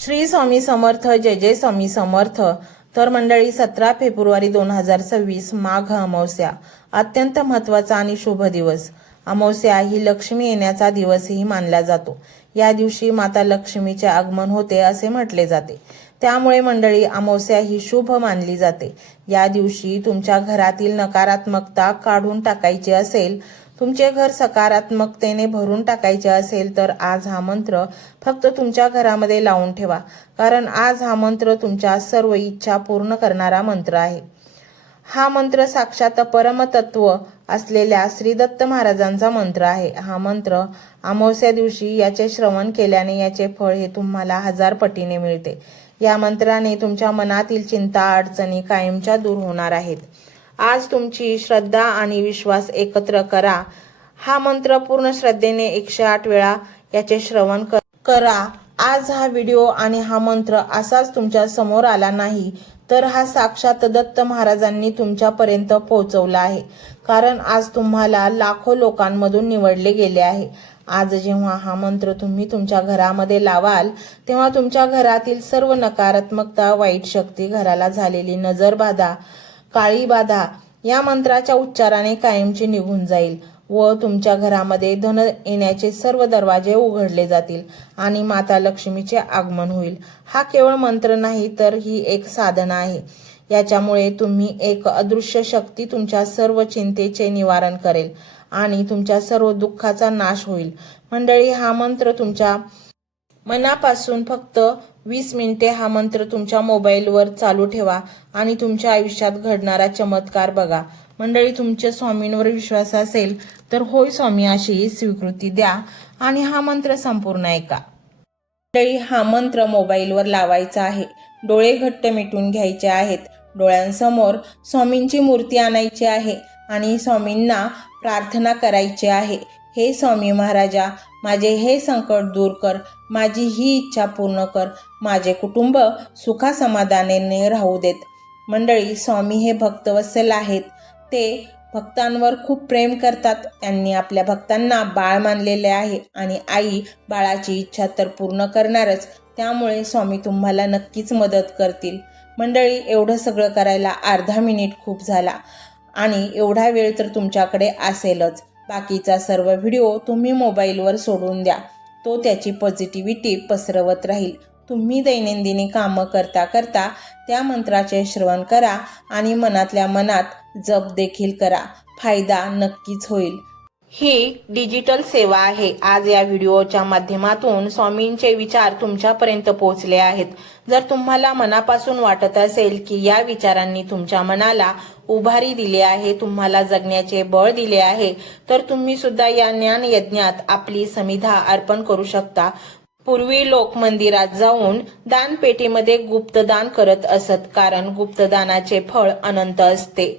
श्री स्वामी समर्थ, जय जय स्वामी समर्थ। तर मंडळी, 17 फेब्रुवारी 2026 माघ अमावस्या अत्यंत महत्त्वाचा आणि शुभ दिवस। अमावस्या ही लक्ष्मी येण्याचा दिवसही मानला जातो। या दिवशी माता लक्ष्मीचे आगमन होते असे म्हटले जाते। त्यामुळे मंडळी, अमावस्या ही शुभ मानली जाते। या दिवशी तुमच्या घरातील नकारात्मकता काढून टाकायची असेल, तुमचे घर सकारात्मकतेने भरून टाकायचे असेल तर आज हा मंत्र फक्त तुमच्या घरामध्ये लावून ठेवा, कारण आज हा मंत्र तुमच्या सर्व इच्छा पूर्ण करणारा मंत्र आहे। हा मंत्र साक्षात परमतत्व असलेल्या श्री दत्त महाराजांचा मंत्र आहे। हा मंत्र अमावस्या दिवशी याचे श्रवण केल्याने याचे फळ हे तुम्हाला 1000 पटीने मिळते। या मंत्राने तुमच्या मनातील चिंता अडचणी कायमच्या दूर होणार आहेत। आज तुमची श्रद्धा आणि विश्वास एकत्र करा। हा मंत्र पूर्ण श्रद्धेने 108 वेळा याचे श्रवण करा। आज हा व्हिडिओ आणि हा मंत्र असाच तुमच्या समोर आला नाही, तर हा साक्षात दत्त महाराजांनी तुमच्यापर्यंत पोहोचवला आहे, कारण आज तुम्हाला लाखो लोकांमधून निवडले गेले आहे। आज जेव्हा हा मंत्र तुम्ही तुमच्या घरामध्ये लावाल, तेव्हा तुमच्या घरातील सर्व नकारात्मकता, वाईट शक्ती, घराला झालेली नजरबाधा, काळी बाधा या मंत्राच्या उच्चाराने कायमची निघून जाईल व तुमच्या घरामध्ये धन येण्याचे सर्व दरवाजे उघडले जातील आणि माता लक्ष्मीचे आगमन होईल। हा केवळ मंत्र नाही, तर ही एक साधना आहे। याच्यामुळे तुम्ही एक अदृश्य शक्ती तुमच्या सर्व चिंतेचे निवारण करेल आणि तुमच्या सर्व दुःखाचा नाश होईल। मंडळी, हा मंत्र तुमच्या मनापासून फक्त 20 मिनिटे हा मंत्र तुमच्या मोबाईलवर चालू ठेवा आणि तुमच्या आयुष्यात घडणारा चमत्कार बघा। मंडळी, तुमच्या स्वामींवर विश्वास असेल तर होय स्वामी अशी स्वीकृती द्या आणि हा मंत्र संपूर्ण ऐका। मंडळी, हा मंत्र मोबाईलवर लावायचा आहे। डोळे घट्ट मिटून घ्यायचे आहेत। डोळ्यांसमोर स्वामींची मूर्ती आणायची आहे आणि स्वामींना प्रार्थना करायची आहे। हे स्वामी महाराजा, माझे हे संकट दूर कर, माझी ही इच्छा पूर्ण कर, माझे कुटुंब सुखासमाधानाने राहू देत। मंडळी, स्वामी हे भक्तवत्सल आहेत। ते भक्तांवर खूप प्रेम करतात। त्यांनी आपल्या भक्तांना बाळ मानलेले आहे आणि आई बाळाची इच्छा तर पूर्ण करणारच, त्यामुळे स्वामी तुम्हाला नक्कीच मदत करतील। मंडळी, एवढं सगळं करायला अर्धा मिनिट खूप झाला आणि एवढा वेळ तर तुमच्याकडे असेलच। बाकीचा सर्व व्हिडिओ तुम्ही मोबाईलवर सोडून द्या, तो त्याची पॉझिटिव्हिटी पसरवत राहील। तुम्ही दैनंदिनी कामं करता करता त्या मंत्राचे श्रवण करा आणि मनातल्या मनात जप देखील करा, फायदा नक्कीच होईल। ही डिजिटल सेवा आहे। आज या व्हिडिओच्या माध्यमातून स्वामींचे विचार तुमच्यापर्यंत पोहोचले आहेत। जर तुम्हाला मनापासून वाटत असेल की या विचारांनी तुमच्या मनाला उभारी दिली आहे, तुम्हाला जगण्याचे बळ दिले आहे, तर तुम्ही सुद्धा या ज्ञान यज्ञात आपली समिधा अर्पण करू शकता। पूर्वी लोक मंदिरात जाऊन दानपेटीमध्ये गुप्तदान करत असत, कारण गुप्तदानाचे फळ अनंत असते।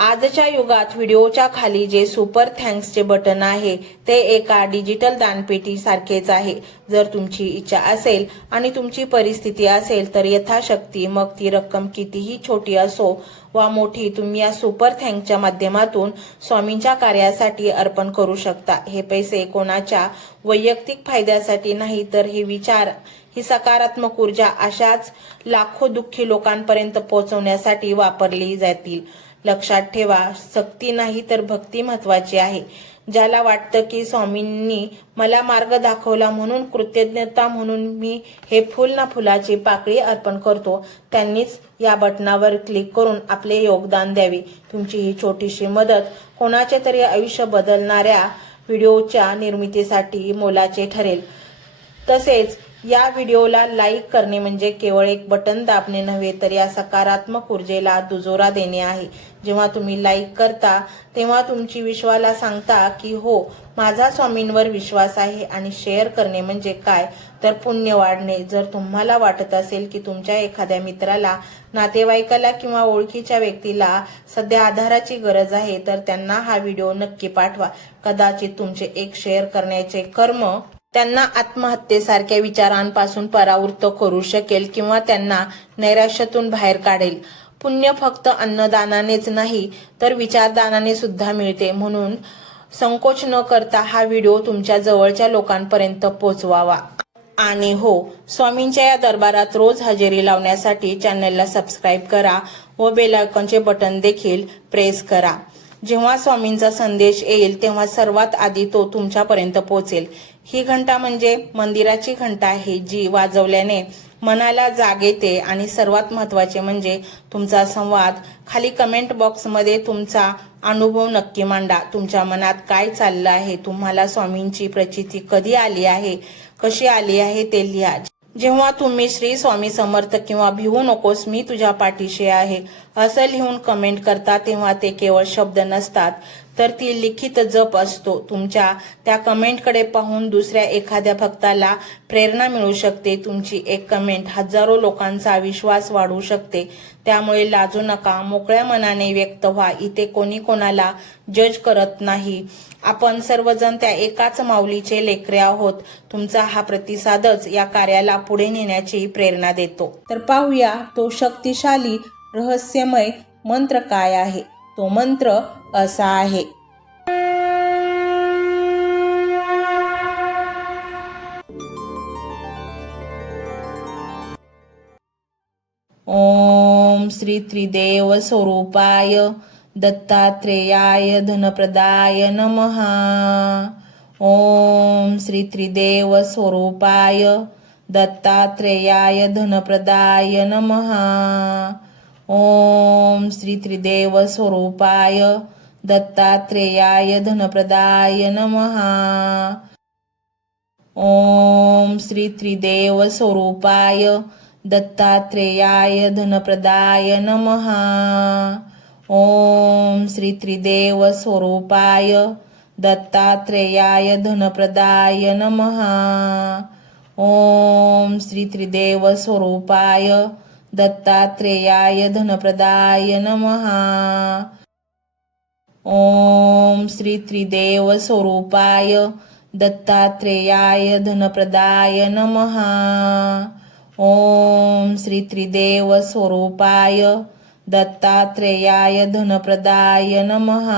आजच्या युगात व्हिडिओच्या खाली जे सुपर थँक्सचे बटन आहे ते एका डिजिटल दानपेटी सारखेच आहे। जर तुमची इच्छा असेल आणि तुमची परिस्थिती असेल तर यथाशक्ती, मग ती रक्कम कितीही छोटी असो वा मोठी, तुम्ही या सुपर थँक्सच्या माध्यमातून स्वामींच्या कार्यासाठी अर्पण करू शकता। हे पैसे कोणाच्या वैयक्तिक फायद्यासाठी नाही, तर हे विचार, ही सकारात्मक ऊर्जा अशाच लाखो दुःखी लोकांपर्यंत पोहोचवण्यासाठी वापरली जातील। लक्षात ठेवा, सक्ती नाही तर भक्ती महत्वाची आहे। ज्याला वाटतं की स्वामींनी मला मार्ग दाखवला म्हणून कृतज्ञता म्हणून मी हे फुल ना फुलाची पाकळी अर्पण करतो, त्यांनीच या बटनावर क्लिक करून आपले योगदान द्यावे। तुमची ही छोटीशी मदत कोणाचे तरी आयुष्य बदलणाऱ्या व्हिडिओच्या निर्मितीसाठी मोलाचे ठरेल। तसेच या व्हिडिओला लाईक करणे म्हणजे केवळ एक बटन दाबणे नव्हे, तर या सकारात्मक ऊर्जेला दुजोरा देणे आहे। जेव्हा तुम्ही लाईक करता तेव्हा तुमची विश्वाला सांगता की हो, माझा स्वामींवर विश्वास आहे। आणि शेअर करणे म्हणजे काय, तर पुण्य वाढणे। जर तुम्हाला वाटत असेल की तुमच्या एखाद्या मित्राला, नातेवाईकाला किंवा ओळखीच्या व्यक्तीला सध्या आधाराची गरज आहे, तर त्यांना हा व्हिडिओ नक्की पाठवा। कदाचित तुमचे एक शेअर करण्याचे कर्म त्यांना आत्महत्येसारख्या विचारांपासून परावृत्त करू शकेल किंवा त्यांना नैराश्यातून बाहेर काढेल। पुण्य फक्त अन्नदानानेच नाही, तर विचारदानाने सुद्धा मिळते। म्हणून संकोच न करता हा व्हिडिओ तुमच्या जवळच्या लोकांपर्यंत पोहोचवावा। आणि हो, स्वामींच्या या दरबारात रोज हजेरी लावण्यासाठी चॅनलला सबस्क्राईब करा व बेल आयकॉनचे बटन देखील प्रेस करा. जेव्हा स्वामींचा संदेश येईल तेव्हा सर्वात आधी तो तुमच्यापर्यंत पोहोचेल. ही घंटा म्हणजे मंदिराची घंटा आहे, जी वाजवल्याने मनाला जाग येते. आणि सर्वात महत्त्वाचे म्हणजे तुमचा संवाद. खाली कमेंट बॉक्समध्ये तुमचा अनुभव नक्की मांडा. तुमच्या मनात काय चाललं आहे, तुम्हाला स्वामींची प्रचिती कधी आली आहे, कशी आली आहे ते लिहा. जेव्हा तुम्ही श्री स्वामी समर्थ किंवा भिवू नकोस मी तुझ्या पाठीशी आहे असं लिहून कमेंट करता, तेव्हा ते केवळ शब्द नसतात, तर ती लिखित जप असतो. तुमच्या त्या कमेंटकडे पाहून दुसऱ्या एखाद्या भक्ताला प्रेरणा मिळू शकते. तुमची एक कमेंट हजारो लोकांचा विश्वास वाढवू शकते. त्यामुळे लाजू नका, मोकळ्या मनाने व्यक्त व्हा. इथे कोणी कोणाला जज करत नाही. आपण सर्वजण त्या एकाच माऊलीचे लेकरे आहोत. तुमचा हा प्रतिसादच या कार्याला पुढे नेण्याची प्रेरणा देतो. तर पाहूया तो शक्तिशाली रहस्यमय मंत्र काय आहे. तो मंत्र असा आहे. ओम श्री त्रिदेव स्वरूपाय दत्तात्रेयाय धनप्रदाय नमः. ओम श्री त्रिदेव स्वरूपाय दत्तात्रेयाय धनप्रदाय नमः. ओम श्री त्रिदेव स्वरूपाय दत्तात्रेयाय धनप्रदाय नमः. ओम श्री त्रिदेव स्वरूपाय दत्तात्रेयाय धनप्रदाय नमः. ओम श्री त्रिदेव स्वरूपाय दत्तात्रेयाय धनप्रदाय नमः. ओम श्री त्रिदेव स्वरूपाय दत्तात्रेयाय धनप्रदाय नमः. ओम श्री त्रिदेव स्वरूपाय दत्तात्रेयाय धनप्रदाय नमः. ओम श्री त्रिदेव स्वरूपाय दत्तात्रेयाय धनप्रदाय नमः.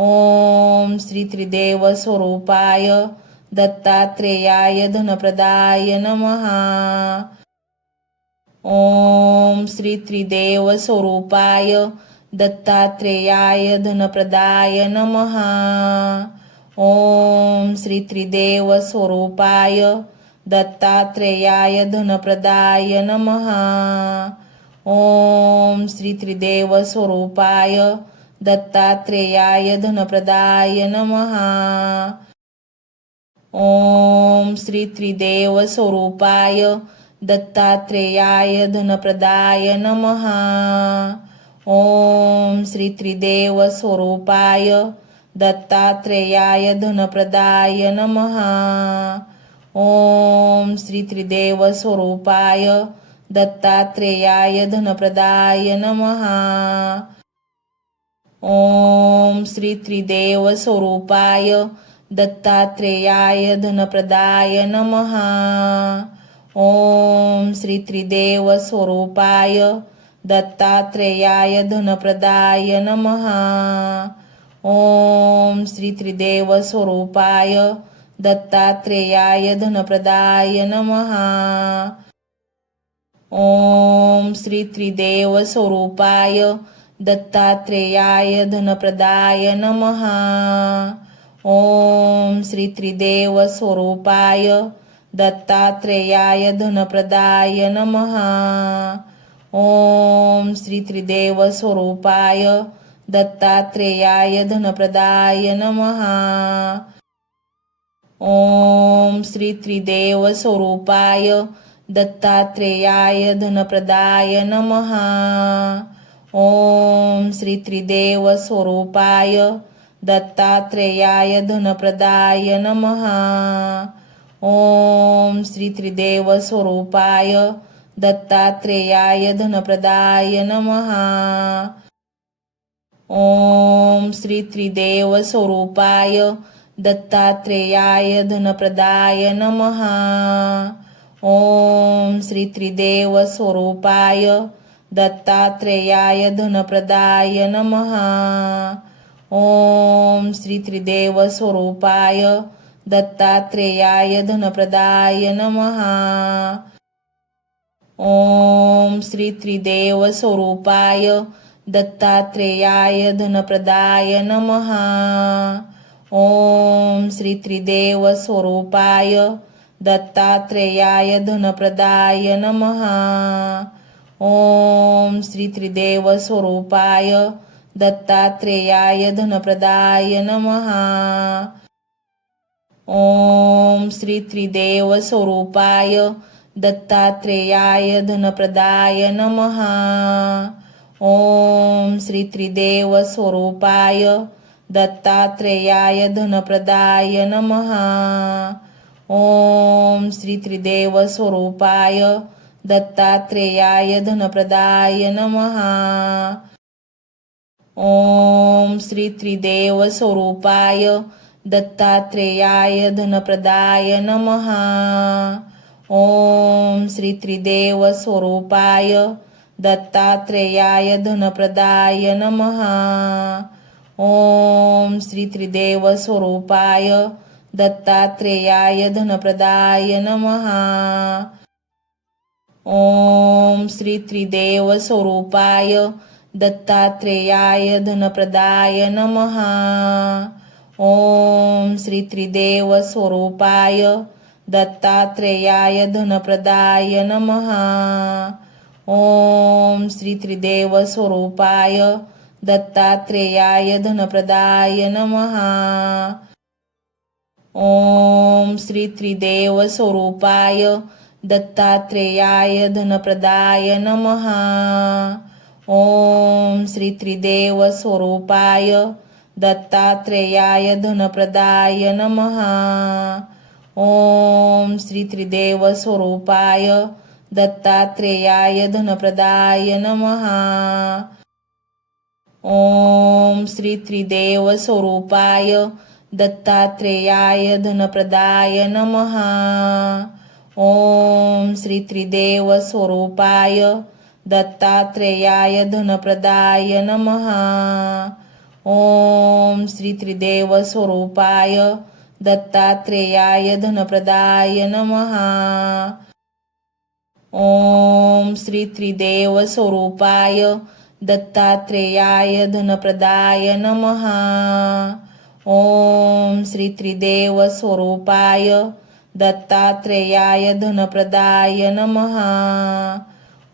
ओम श्री त्रिदेव स्वरूपाय दत्तात्रेयाय धनप्रदाय नमः. ओम श्री त्रिदेव स्वरूपाय दत्तात्रेयाय धनप्रदाय नमः. ओम श्री त्रिदेव स्वरूपाय दत्तात्रेयाय धनप्रदाय नमः. ओम श्री त्रिदेव स्वरूपाय दत्तात्रेयाय धनप्रदाय नमः. ओम श्री त्रिदेव स्वरूपाय दत्तात्रेयाय धनप्रदाय नमः. ओम श्री त्रिदेव स्वरूपाय दत्तात्रेयाय धनप्रदाय नमः. ओम श्री त्रिदेव स्वरूपाय दत्तात्रेयाय धनप्रदाय नमः. ओम श्री त्रिदेव स्वरूपाय दत्तात्रेयाय धनप्रदाय नमः. ओम श्री त्रिदेव स्वरूपाय दत्तात्रेयाय धनप्रदाय नमः. ओम श्री त्रिदेव स्वरूपाय दत्तात्रेयाय धनप्रदाय नमः. ओम श्री त्रिदेव स्वरूपाय दत्तात्रेयाय धनप्रदाय नमः. ओम श्री त्रिदेव स्वरूपाय दत्तात्रेयाय धनप्रदाय नमः. ओम श्री त्रिदेव स्वरूपाय दत्तात्रेयाय धनप्रदाय नमः. ओम श्री त्रिदेव स्वरूपाय दत्तात्रेयाय धनप्रदाय नमः. ओम श्री त्रिदेव स्वरूपाय दत्तात्रेयाय धनप्रदाय नमः. ओम श्री त्रिदेव स्वरूपाय दत्तात्रेयाय धनप्रदाय नमः. ओम श्री त्रिदेव स्वरूपाय दत्तात्रेयाय धनप्रदाय नमः. ओम श्री त्रिदेव स्वरूपाय दत्तात्रेयाय धनप्रदाय नमः. ओम श्री त्रिदेव स्वरूपाय दत्तात्रेयाय धनप्रदाय नमः। ओम श्री त्रिदेव स्वरूपाय दत्तात्रेयाय धनप्रदाय नमः। ओम श्री त्रिदेव स्वरूपाय दत्तात्रेयाय धनप्रदाय नमः। ओम श्री त्रिदेव स्वरूपाय दत्तात्रेयाय धनप्रदाय नमः। ओम श्री त्रिदेव स्वरूपाय दत्तात्रेयाय धनप्रदाय नमः। ओम श्री त्रिदेव स्वरूपाय दत्तात्रेयाय धनप्रदाय नमः। ओम श्री त्रिदेव स्वरूपाय दत्तात्रेयाय धनप्रदाय नमः। ओम श्री त्रिदेव स्वरूपाय दत्तात्रेयाय धनप्रदाय नमः। ओम श्री त्रिदेव स्वरूपाय दत्तात्रेयाय धनप्रदाय नमः। ओम श्री त्रिदेव स्वरूपाय दत्तात्रेयाय धनप्रदाय नमः। ओम श्री त्रिदेव स्वरूपाय दत्तात्रेयाय धनप्रदाय नमः। ओम श्री त्रिदेव स्वरूपाय दत्तात्रेयाय धनप्रदाय नमः। ओम श्री त्रिदेव स्वरूपाय दत्तात्रेयाय धनप्रदाय नमः। ओम श्री त्रिदेव स्वरूपाय दत्तात्रेयाय धनप्रदाय नमः। ओम श्री त्रिदेव स्वरूपाय दत्तात्रेयाय धनप्रदाय नमः। ओम श्री त्रिदेव स्वरूपाय दत्तात्रेयाय धनप्रदाय नमः। ओम श्री त्रिदेव स्वरूपाय दत्तात्रेयाय धनप्रदाय नमः। ओम श्री त्रिदेव स्वरूपाय दत्तात्रेयाय धनप्रदाय नमः। ओम श्री त्रिदेव स्वरूपाय दत्तात्रेयाय धनप्रदाय नमः। ओम श्री त्रिदेव स्वरूपाय दत्तात्रेयाय धनप्रदाय नमः। ओम श्री त्रिदेव स्वरूपाय दत्तात्रेयाय धनप्रदाय नमः।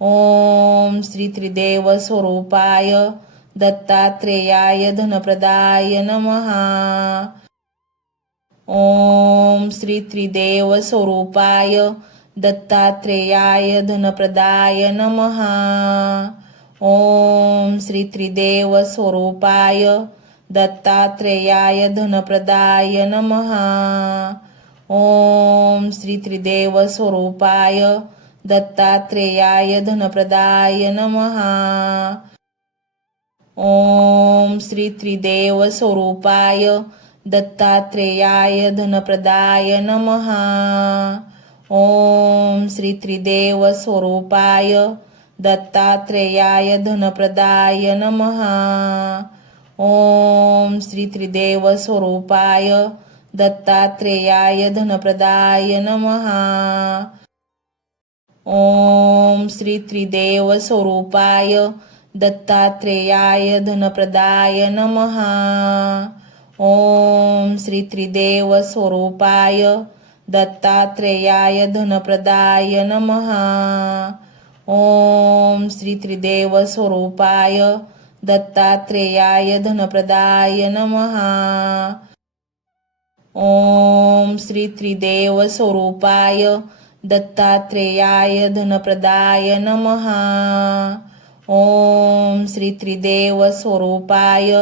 ओम श्री त्रिदेव स्वरूपाय दत्तात्रेयाय धनप्रदाय नमः। ओम श्री त्रिदेव स्वरूपाय दत्तात्रेयाय धनप्रदाय नमः। ओम श्री त्रिदेव स्वरूपाय दत्तात्रेयाय धनप्रदाय नमः। ओम श्री त्रिदेव स्वरूपाय दत्तात्रेयाय धनप्रदाय नमः। ओम श्री त्रिदेव स्वरूपाय दत्तात्रेयाय धनप्रदाय नमः। ओम श्री त्रिदेव स्वरूपाय दत्तात्रेयाय धनप्रदाय नमः। ओम श्री त्रिदेव स्वरूपाय दत्तात्रेयाय धनप्रदाय नमः। ओम श्री त्रिदेव स्वरूपाय दत्तात्रेयाय धनप्रदाय नमः। ओम श्री त्रिदेव स्वरूपाय दत्तात्रेयाय धनप्रदाय नमः। ओम श्री त्रिदेव स्वरूपाय दत्तात्रेयाय धनप्रदाय नमः। ओम श्री त्रिदेव स्वरूपाय दत्तात्रेयाय धनप्रदाय नमः। ओम श्री त्रिदेव स्वरूपाय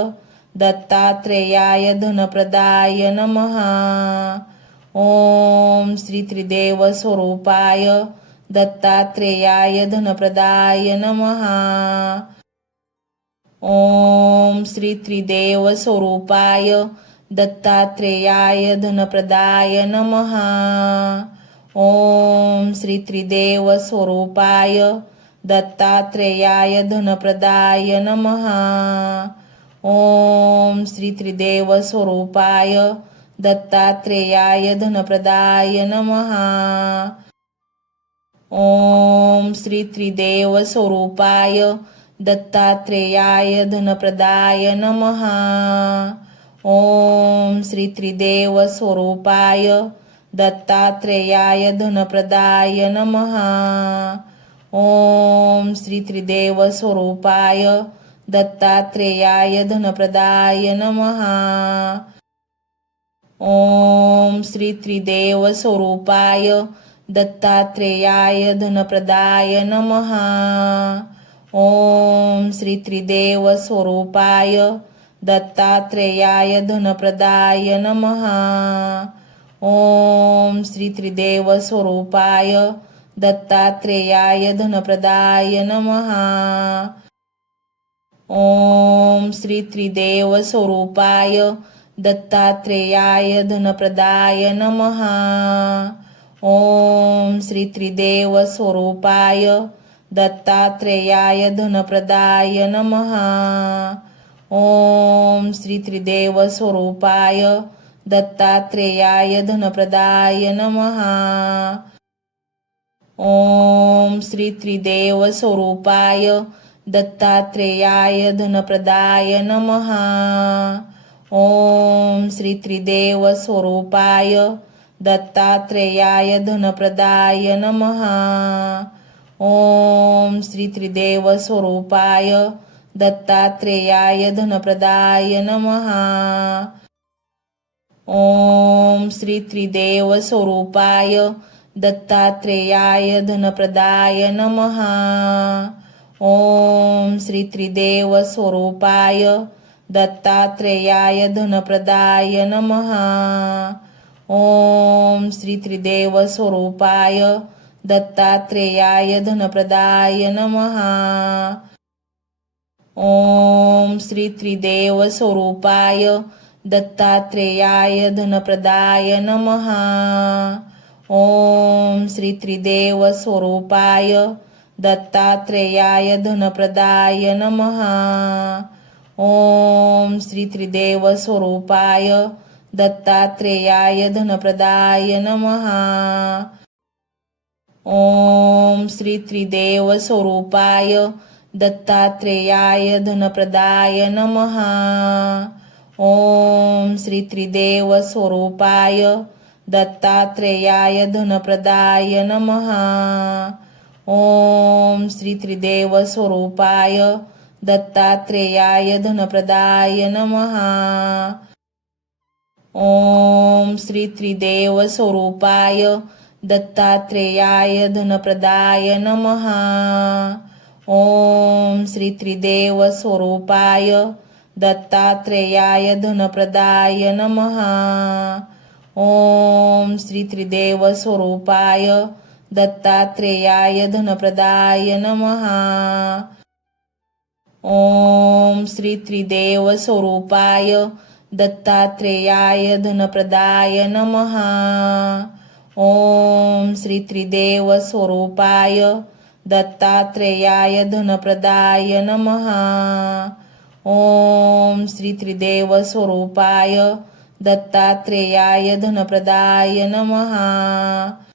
दत्तात्रेयाय धनप्रदाय नमः। ओम श्री त्रिदेव स्वरूपाय दत्तात्रेयाय धनप्रदाय नमः। ओम श्री त्रिदेव स्वरूपाय दत्तात्रेयाय धनप्रदाय नमः। ओम श्री त्रिदेव स्वरूपाय दत्तात्रेयाय धनप्रदाय नमः। ओम श्री त्रिदेव स्वरूपाय दत्तात्रेयाय धनप्रदाय नमः। ओम श्री त्रिदेव स्वरूपाय दत्तात्रेयाय धनप्रदाय नमः। ओम श्री त्रिदेव स्वरूपाय दत्तात्रेयाय धनप्रदाय नमः। ओम श्री त्रिदेव स्वरूपाय दत्तात्रेयाय धनप्रदाय नमः। ओम श्री त्रिदेव स्वरूपाय दत्तात्रेयाय धनप्रदाय नमः। ओम श्री त्रिदेव स्वरूपाय दत्तात्रेयाय धनप्रदाय नमः। ओम श्री त्रिदेव स्वरूपाय दत्तात्रेयाय धनप्रदाय नमः। ओम श्री त्रिदेव स्वरूपाय दत्तात्रेयाय धनप्रदाय नमः। ओम श्री त्रिदेव स्वरूपाय दत्तात्रेयाय धनप्रदाय नमः। ओम श्री त्रिदेव स्वरूपाय दत्तात्रेयाय धनप्रदाय नमः। ओम श्री त्रिदेव स्वरूपाय दत्तात्रेयाय धनप्रदाय नमः। ओम श्री त्रिदेव स्वरूपाय दत्तात्रेयाय धनप्रदाय नमः। ओम श्री त्रिदेव स्वरूपाय दत्तात्रेयाय धनप्रदाय नमः। ओम श्री त्रिदेव स्वरूपाय दत्तात्रेयाय धनप्रदाय नमः। ओम श्री त्रिदेव स्वरूपाय दत्तात्रेयाय धनप्रदाय नमः। ओम श्री त्रिदेव स्वरूपाय दत्तात्रेयाय धनप्रदाय नमः। ओम श्री त्रिदेव स्वरूपाय दत्तात्रेयाय धनप्रदाय नमः। ओम श्री त्रिदेव स्वरूपाय दत्तात्रेयाय धनप्रदाय नमः। ओम श्री त्रिदेव स्वरूपाय दत्तात्रेयाय धनप्रदाय नमः। ओम श्री त्रिदेव स्वरूपाय दत्तात्रेयाय धनप्रदाय नमः। ओम श्री त्रिदेव स्वरूपाय दत्तात्रेयाय धनप्रदाय नमः। ओम श्री त्रिदेव स्वरूपाय दत्तात्रेयाय धनप्रदाय नमः। ओम श्री त्रिदेव स्वरूपाय दत्तात्रेयाय धनप्रदाय नमः। ओम श्री त्रिदेव स्वरूपाय दत्तात्रेयाय धनप्रदाय नमः। ओम श्री त्रिदेव स्वरूपाय दत्तात्रेयाय धनप्रदाय नमः। ओम श्री त्रिदेव स्वरूपाय दत्तात्रेयाय धनप्रदाय नमः। ओम श्री त्रिदेव स्वरूपाय दत्तात्रेयाय धनप्रदाय नमः। ओम श्री त्रिदेव स्वरूपाय दत्तात्रेयाय धनप्रदाय नमः।